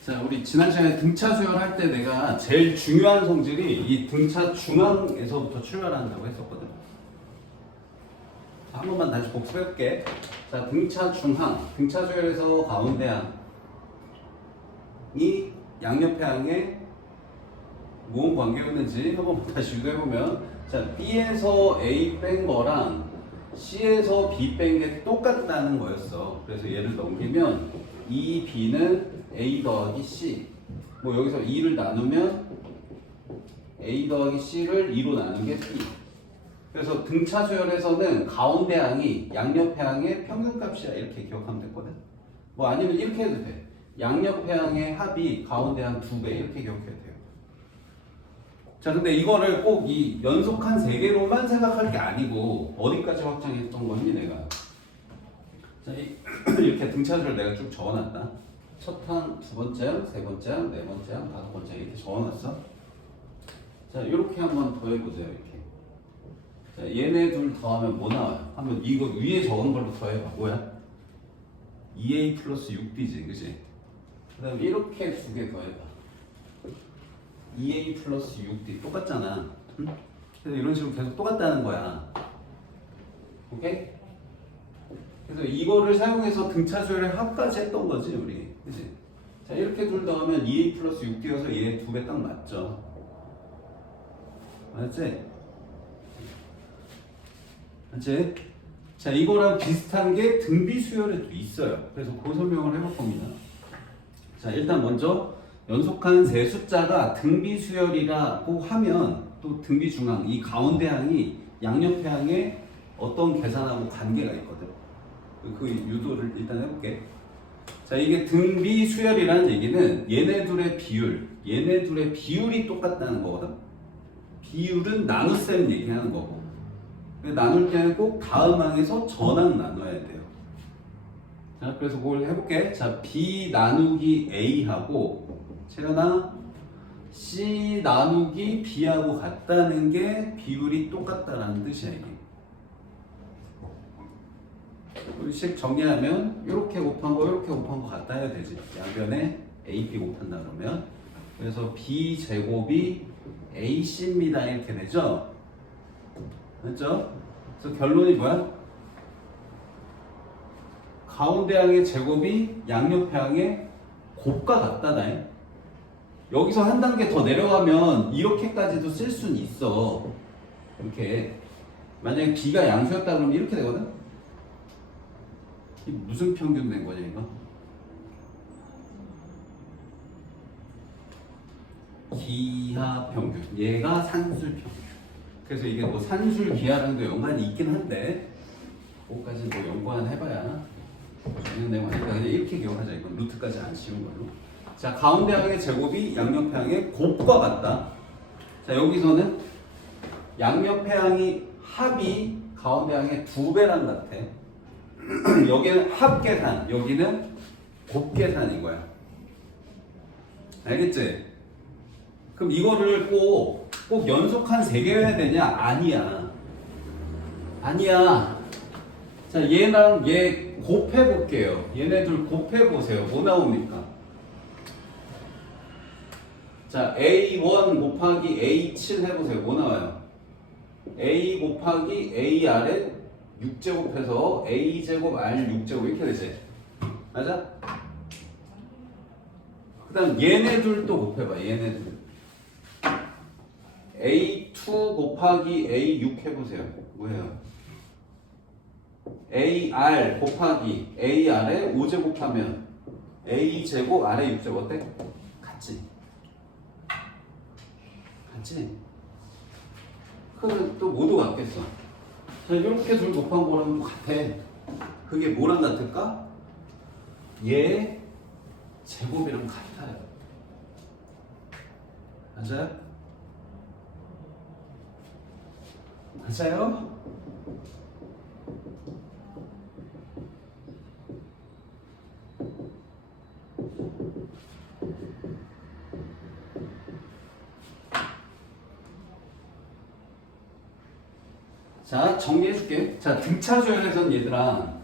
자, 우리 지난 시간에 등차 수열할 때 내가 제일 중요한 성질이 이 등차 중앙에서부터 출발한다고 했었거든. 자, 한 번만 다시 복습해볼게. 자, 등차 중앙, 등차 수열에서 가운데항이 양옆의 무슨 관계였는지 한번 다시 유도해보면, 자, B에서 A 뺀 거랑 C에서 B 뺀 게 똑같다는 거였어. 그래서 얘를 넘기면 이 B는 A 더하기 C, 뭐 여기서 2를 나누면 A 더하기 C를 2로 나눈 게 B. 그래서 등차 수열에서는 가운데 항이 양옆의 항의 평균값이야, 이렇게 기억하면 되거든. 뭐 아니면 이렇게 해도 돼. 양옆의 항의 합이 가운데 항 2배, 이렇게 기억해도 돼요. 자, 근데 이거를 꼭 이 연속한 3개로만 생각할 게 아니고 어디까지 확장했던 거니 내가. 자, 이렇게 등차수를 내가 쭉 적어놨다. 첫 항, 두 번째 항, 세 번째 항, 네 번째 항, 다섯 번째 항, 이렇게 적어놨어. 자, 이렇게 한번 더해보세요. 이렇게. 자, 얘네 둘 더하면 뭐 나와요? 한번 이거 위에 적은 걸로 더해봐. 뭐야? 2a 플러스 6b지, 그치? 그 다음에 이렇게 두 개 더해봐. 2a 플러스 6d 똑같잖아. 응? 그래서 이런 식으로 계속 똑같다는 거야. 오케이? 그래서 이거를 사용해서 등차 수열의 합까지 했던 거지, 우리. 그치? 자, 이렇게 둘 더하면 2a 플러스 6d여서 얘 두 배 딱 맞죠? 맞지? 맞지? 자, 이거랑 비슷한 게 등비 수열에도 있어요. 그래서 그 설명을 해볼 겁니다. 자, 일단 먼저 연속한 세 숫자가 등비 수열이라고 하면 또 등비 중앙, 이 가운데 항이 양옆의 항에 어떤 계산하고 관계가 있거든. 그 유도를 일단 해볼게. 자, 이게 등비 수열이라는 얘기는 얘네 둘의 비율이 똑같다는 거거든. 비율은 나눗셈 얘기하는 거고. 나눌 때는 꼭 다음 항에서 전항 나눠야 돼요. 자, 그래서 그걸 해볼게. 자, B 나누기 A하고 채연아, C 나누기 B하고 같다는 게 비율이 똑같다라는 뜻이야, 이게. 우리식 정리하면 이렇게 곱한 거 이렇게 곱한 거 같다 해야 되지. 양변에 AB 곱한다 그러면. 그래서 B 제곱이 AC입니다, 이렇게 되죠. 맞죠? 그래서 결론이 뭐야? 가운데 항의 제곱이 양옆의 항의 곱과 같다네. 여기서 한 단계 더 내려가면 이렇게까지도 쓸 수는 있어. 이렇게. 만약에 B가 양수였다 그러면 이렇게 되거든? 이 무슨 평균 된 거냐, 이거? 기하 평균. 얘가 산술 평균. 그래서 이게 뭐 산술 기하랑도 연관이 있긴 한데, 그거까지는 뭐 연관 해봐야 중요한 내용 아니까 그냥 이렇게 기억하자. 이건 루트까지 안 씌운 걸로. 자, 가운데 항의 제곱이 양옆의 항의 곱과 같다. 자, 여기서는 양옆의 항이 합이 가운데 항의 2배랑 같아. 여기는 합계산, 여기는 곱계산인 거야. 알겠지? 그럼 이거를 꼭 연속한 3개여야 되냐? 아니야. 아니야. 자, 얘랑 얘 곱해볼게요. 얘네들 곱해보세요. 뭐 나옵니까? 자, A1 곱하기 A7 해보세요. 뭐 나와요? A 곱하기 A 아래 6제곱 해서 A제곱 R 6제곱 이렇게 되지? 맞아? 그 다음 얘네들 또 곱해봐. 얘네들 A2 곱하기 A6 해보세요. 뭐예요? AR 곱하기 AR에 5제곱 하면 A제곱 R에 6제곱 어때? 같지? 같지? 그러면 또 모두 같겠어. 자, 이렇게 둘 곱한 거랑 또 같아. 그게 뭐랑 같을까? 얘 제곱이랑 같아요. 맞아요? 맞아요? 자, 정리해줄게. 자, 등차 수열에서는 얘들아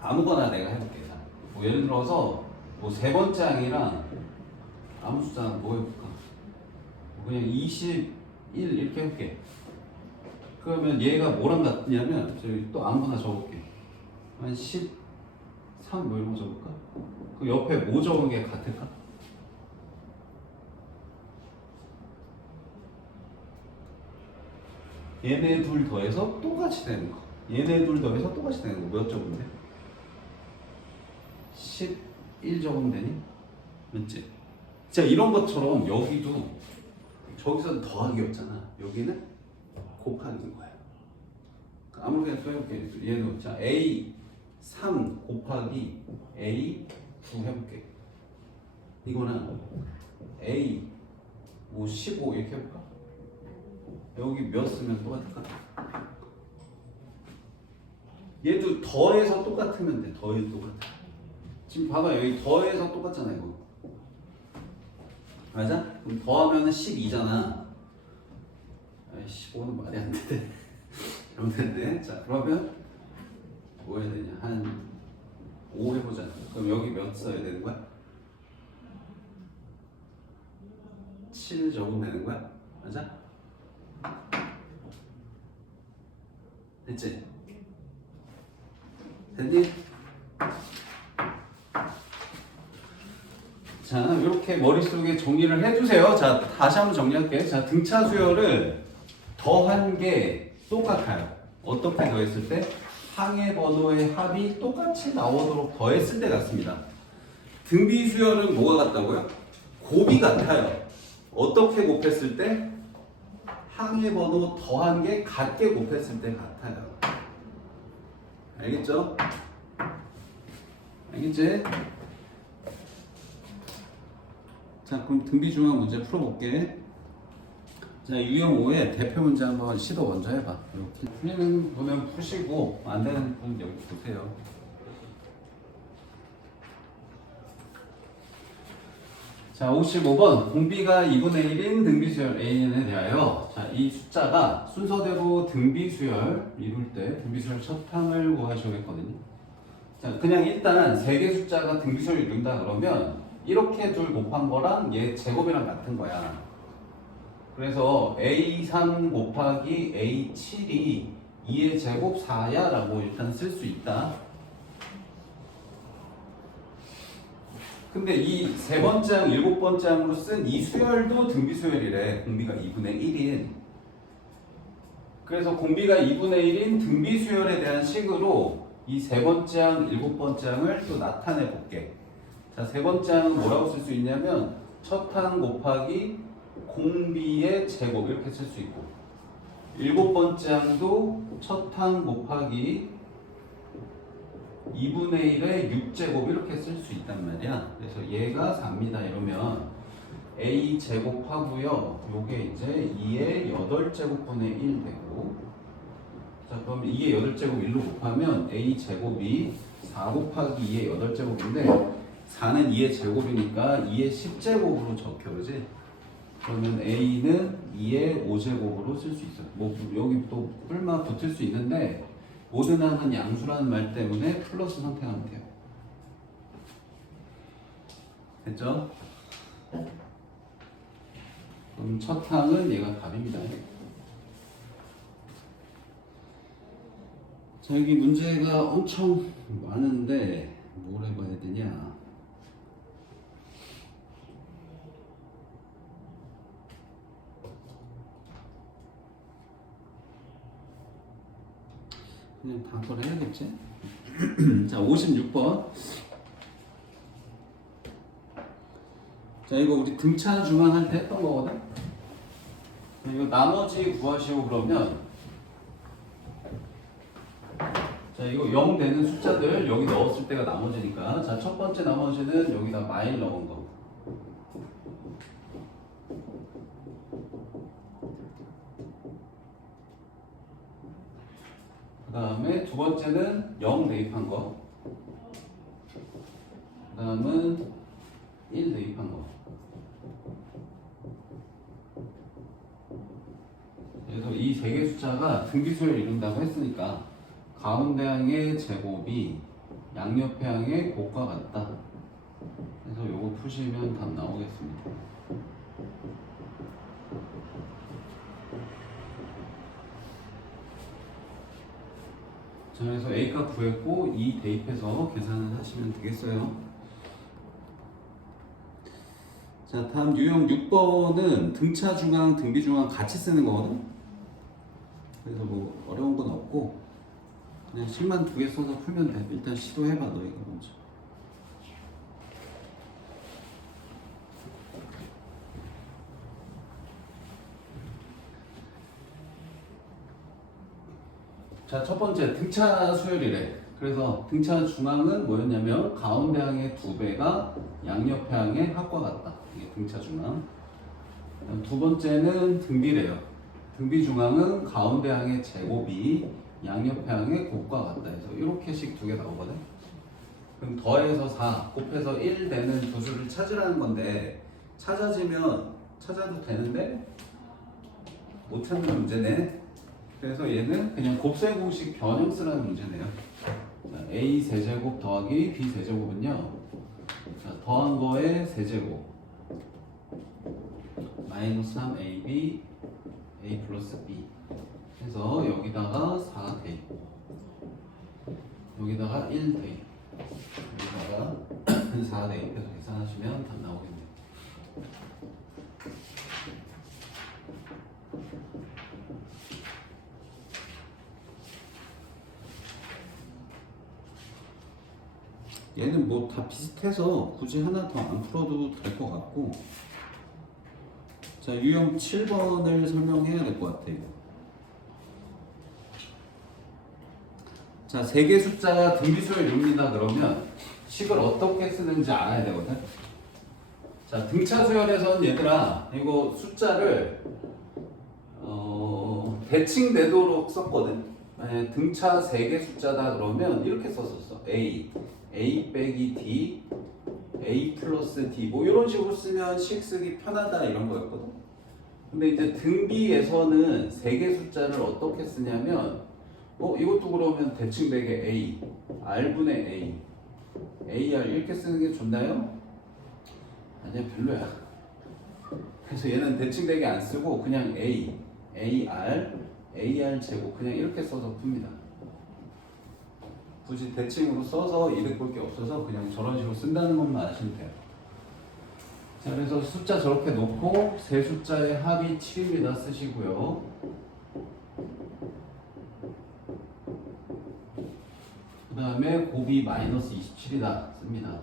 아무거나 내가 해볼게. 자, 뭐 예를 들어서 뭐 세 번째 항이랑 아무 숫자 뭐 해볼까? 그냥 21 이렇게 해볼게. 그러면 얘가 뭐랑 같냐면 저기 또 아무거나 적을게. 한 13 뭐 이런 거 적을까? 그 옆에 뭐 적은 게 같을까? 얘네 둘 더해서 똑같이 되는 거. 얘네 둘 더해서 똑같이 되는 거. 몇 적으면 돼? 11 적으면 되니? 맞지? 자, 이런 것처럼 여기도 저기서 더하기였잖아. 여기는 곱하기인 거야. 아무렇게나 써볼게. 얘는 자 A 3 곱하기 A 9 해볼게. 이거는 A 15 이렇게 해볼까? 여기 몇 쓰면 똑같을까? 얘도 더해서 똑같으면 돼. 더해서 똑같아. 지금 봐봐, 여기 더해서 똑같잖아 이거. 맞아? 그럼 더하면 12잖아. 15는 말이 안 돼. 잘못했네. 자, 그러면 뭐 해야 되냐? 한 5 해보자. 그럼 여기 몇 써야 되는 거야? 7 적으면 되는 거야? 맞아? 됐지? 됐니? 자, 이렇게 머릿속에 정리를 해주세요. 자, 다시 한번 정리할게요. 자, 등차 수열을 더한 게 똑같아요. 어떻게 더했을 때? 항의 번호의 합이 똑같이 나오도록 더했을 때 같습니다. 등비 수열은 뭐가 같다고요? 곱이 같아요. 어떻게 곱했을 때? 항의 번호 더한 게 같게 곱했을 때 같아요. 알겠죠? 알겠지? 자, 그럼 등비중앙 문제 풀어볼게. 자, 유형 5의 대표 문제 한번 시도 먼저 해봐. 이렇게 풀리는 분은 푸시고 안 되는 분은 여기 보세요. 자, 55번 공비가 2분의 1인 등비수열 AN에 대하여 자, 이 숫자가 순서대로 등비수열 이룰 때 등비수열 첫항을 구하시겠거든요. 자, 그냥 일단 세 개 숫자가 등비수열을 이룬다 그러면 이렇게 둘 곱한 거랑 얘 제곱이랑 같은 거야. 그래서 A3 곱하기 A7이 2의 제곱 4야 라고 일단 쓸 수 있다. 근데 이 세 번째 항, 일곱 번째 항으로 쓴 이 수열도 등비수열이래. 공비가 2분의 1인. 그래서 공비가 2분의 1인 등비수열에 대한 식으로 이 세 번째 항, 일곱 번째 항을 또 나타내 볼게. 자, 세 번째 항은 뭐라고 쓸 수 있냐면 첫 항 곱하기 공비의 제곱 이렇게 쓸 수 있고, 일곱 번째 항도 첫 항 곱하기 2분의 1의 6제곱 이렇게 쓸 수 있단 말이야. 그래서 얘가 4입니다 이러면 A 제곱하고요. 요게 이제 2의 8제곱분의 1 되고, 자, 그럼 2의 8제곱 1로 곱하면 A 제곱이 4 곱하기 2의 8제곱인데 4는 2의 제곱이니까 2의 10제곱으로 적혀, 그지? 그러면 A는 2의 5제곱으로 쓸 수 있어요. 뭐 여기 또 뿔마 붙을 수 있는데 모든 항은 양수라는 말 때문에 플러스 선택하면 돼요. 됐죠? 그럼 첫 항은 얘가 답입니다. 자, 여기 문제가 엄청 많은데 뭘 해봐야 되냐? 그냥 단거를 해야겠지? 자, 56번. 자, 이거 우리 등차 중앙 할 때 했던 거거든? 이거 나머지 구하시오 그러면, 자, 이거 0 되는 숫자들 여기 넣었을 때가 나머지니까, 자, 첫 번째 나머지는 여기다 마일 넣은 거. 그 다음에 두 번째는 0 대입한 거. 그 다음은 1 대입한 거. 그래서 이 세 개 숫자가 등비수열을 이룬다고 했으니까 가운데 항의 제곱이 양옆의 항의 곱과 같다 그래서 요거 푸시면 답 나오겠습니다. 자, 그래서 A값 구했고 E 대입해서 계산을 하시면 되겠어요. 자, 다음 유형 6번은 등차 중앙, 등비 중앙 같이 쓰는 거거든. 그래서 뭐 어려운 건 없고 그냥 식만 두 개 써서 풀면 돼. 일단 시도해봐 너희가 먼저. 자, 첫 번째 등차 수열이래. 그래서 등차 중앙은 뭐였냐면 가운데 항의 2배가 양옆의 항의 합과 같다. 이게 등차 중앙. 두 번째는 등비래요. 등비 중앙은 가운데 항의 제곱이 양옆의 항의 곱과 같다 해서 이렇게씩 두 개 나오거든. 그럼 더해서 4 곱해서 1 되는 두 수를 찾으라는 건데 찾아도 되는데 못 찾는 문제네. 그래서 얘는 그냥 곱셈 공식 변형 쓰라는 문제네요. 자, a 세제곱 더하기 b 세제곱은요. 자, 더한 거에 세제곱 마이너스 3ab a 플러스 b 해서 여기다가 4 대입 여기다가 1 대입 여기다가 4 대입해서 계산하시면 답 나오겠네요. 얘는 뭐 다 비슷해서 굳이 하나 더 안 풀어도 될 것 같고. 자, 유형 7번을 설명해야 될 것 같아 이거. 자, 세 개 숫자가 등비수열 6입니다. 그러면 식을 어떻게 쓰는지 알아야 되거든. 자, 등차 수열에서는 얘들아 이거 숫자를 대칭 되도록 썼거든. 만약에 등차 3개 숫자다 그러면 이렇게 썼었어. A 빼기 D, A 플러스 D 뭐 이런 식으로 쓰면 식 쓰기 편하다 이런 거였거든. 근데 이제 등비에서는 3개 숫자를 어떻게 쓰냐면 이것도 그러면 대칭되게 A, R분의 A, AR 이렇게 쓰는 게 좋나요? 아니야, 별로야. 그래서 얘는 대칭되게 안 쓰고 그냥 A, AR 제곱 그냥 이렇게 써서 풉니다. 굳이 대칭으로 써서 이득 볼 게 없어서 그냥 저런 식으로 쓴다는 것만 아시면 돼요. 자, 그래서 숫자 저렇게 놓고 세 숫자의 합이 7입니다 쓰시고요. 그 다음에 곱이 마이너스 27이다 씁니다.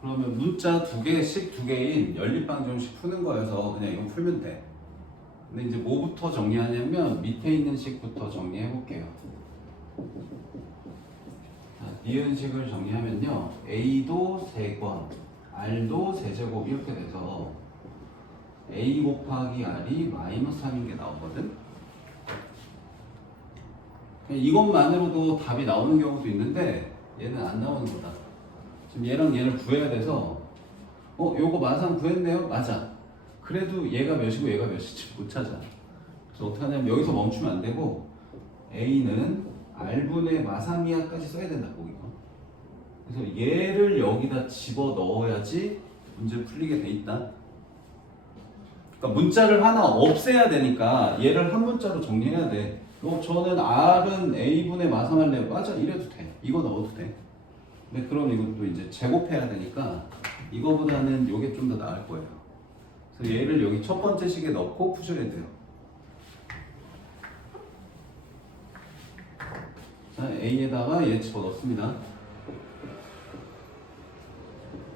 그러면 문자 2개, 식 2개인 연립방정식 푸는 거여서 그냥 이거 풀면 돼. 근데 이제 뭐부터 정리하냐면 밑에 있는 식부터 정리해 볼게요. 자, 니은식을 정리하면요. A도 3권, R도 세제곱 이렇게 돼서 A 곱하기 R이 마이너스 3인 게 나오거든. 이것만으로도 답이 나오는 경우도 있는데 얘는 안 나오는 거다. 지금 얘랑 얘를 구해야 돼서 요거 마상 구했네요? 맞아. 그래도 얘가 몇이고 얘가 몇인지 못 찾아. 그래서 어떻게 하냐면 여기서 멈추면 안 되고 A는 R분의 마상이하까지 써야 된다 거기가. 그래서 얘를 여기다 집어 넣어야지 문제 풀리게 돼 있다. 그러니까 문자를 하나 없애야 되니까 얘를 한 문자로 정리해야 돼. 저는 R은 A분의 마상할래. 맞아, 이래도 돼. 이거 넣어도 돼. 근데 그럼 이것도 이제 제곱해야 되니까 이거보다는 이게 좀 더 나을 거예요. 그래서 얘를 여기 첫 번째 식에 넣고 푸셔야 돼요. 자, A에다가 얘 집어 넣습니다.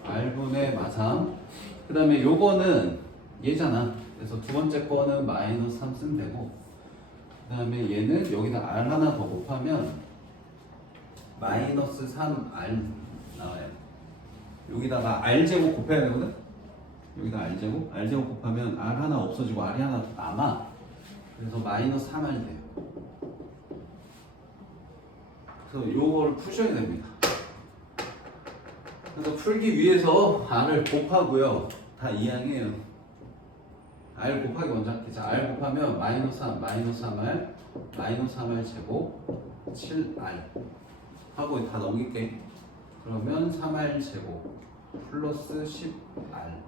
R분의 마상. 그 다음에 요거는 얘잖아. 그래서 두 번째 거는 마이너스 3 쓰면 되고, 그 다음에 얘는 여기다 R 하나 더 곱하면 마이너스 3R 나와요. 여기다가 R제곱 곱해야 되거든? 여기다 R제곱 곱하면 R 하나 없어지고 R이 하나 더 남아. 그래서 마이너스 3R 돼요. 그래서 요거를 푸셔야 됩니다. 그래서 풀기 위해서 R을 곱하고요. 다 이항해요. R 곱하기 먼저 할게. 자, R 곱하면 마이너스 3, 마이너스 3R, 마이너스 3R 제곱, 7R 하고 다 넘길게. 그러면 3R 제곱 플러스 10R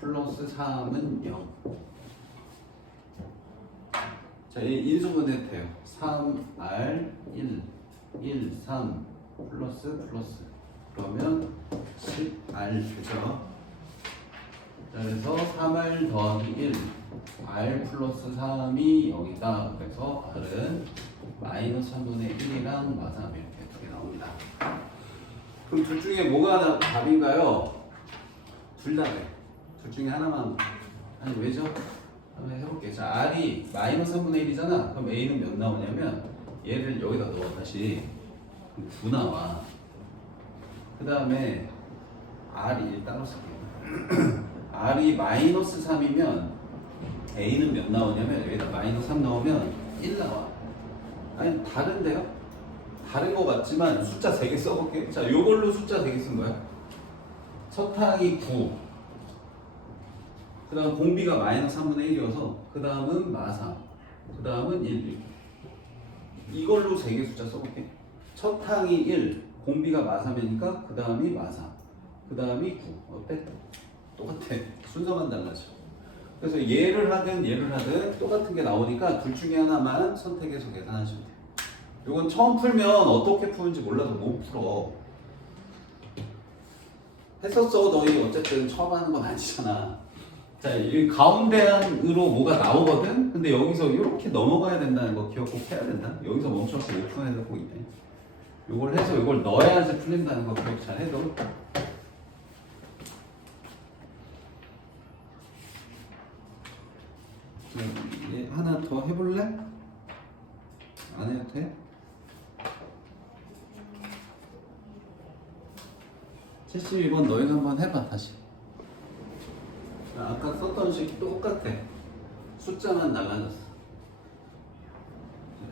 플러스 3은 0. 자, 이 인수분해 돼요. 3R 1, 3 플러스 그러면 10R 되죠. 자, 그래서 3R 더하기 1 R 플러스 3이 0이다. 그래서 R은 마이너스 3분의 1이랑 마삼 이렇게 두 개 나옵니다. 그럼 둘 중에 뭐가 답인가요? 둘 다래. 둘 중에 하나만. 아니 왜죠? 한번 해볼게. 자, R이 마이너스 3분의 1이잖아. 그럼 A는 몇 나오냐면 얘를 여기다 넣어 다시. 그럼 9 나와. 그 다음에 R이 1 따로 쓸게요. R이 마이너스 3이면 A는 몇 나오냐면 여기다 마이너스 3 넣으면 1 나와. 아니 다른데요? 다른 거 같지만 숫자 3개 써볼게. 자, 요걸로 숫자 3개 쓴 거야. 서탕이 9. 그 다음 공비가 마이너스 3분의 1이어서 그 다음은 마3. 그 다음은 1. 이걸로 3개 숫자 써볼게. 첫탕이 1. 공비가 마3이니까 그 다음이 마4. 그 다음이 9. 어때? 똑같아. 순서만 달라져. 그래서 얘를 하든 똑같은 게 나오니까 둘 중에 하나만 선택해서 계산하시면 돼요. 이건 처음 풀면 어떻게 푸는지 몰라서 못 풀어. 했었어. 너희 어쨌든 처음 하는 건 아니잖아. 자, 이 가운데안으로 뭐가 나오거든? 근데 여기서 이렇게 넘어가야 된다는 거 기억 꼭 해야 된다. 여기서 멈춰서 못 푸는 애들 꼭 있네. 이걸 해서 이걸 넣어야지 풀린다는 거 기억 잘 해도. 하나 더 해볼래? 안 해도 돼? 72번 너희가 한번 해봐 다시. 아까 썼던 식 똑같아. 숫자만 달라졌어.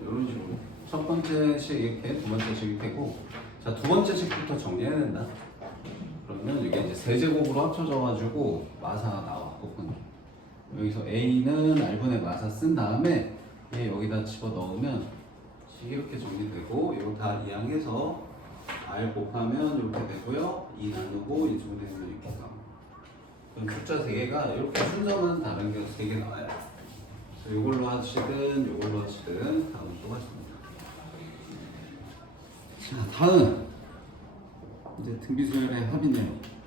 이런 식으로 첫 번째 식 이렇게, 두 번째 식 이렇게고, 자, 두 번째 식부터 정리해야 된다. 그러면 이게 이제 세제곱으로 합쳐져가지고 마사가 나와. 곱하기. 여기서 A는 R분의 마사 쓴 다음에 얘 여기다 집어 넣으면 이렇게 정리되고, 이거 다 이항해서 R 곱하면 이렇게 되고요. 2 나누고 인수분해하면 이렇게 나와. 그럼 숫자 3개가 이렇게 순서만 다른 게 3개 나와요. 그래서 이걸로 하시든 이걸로 하시든 다음은 똑같습니다. 자, 다음 이제 등비수열의 합이네요.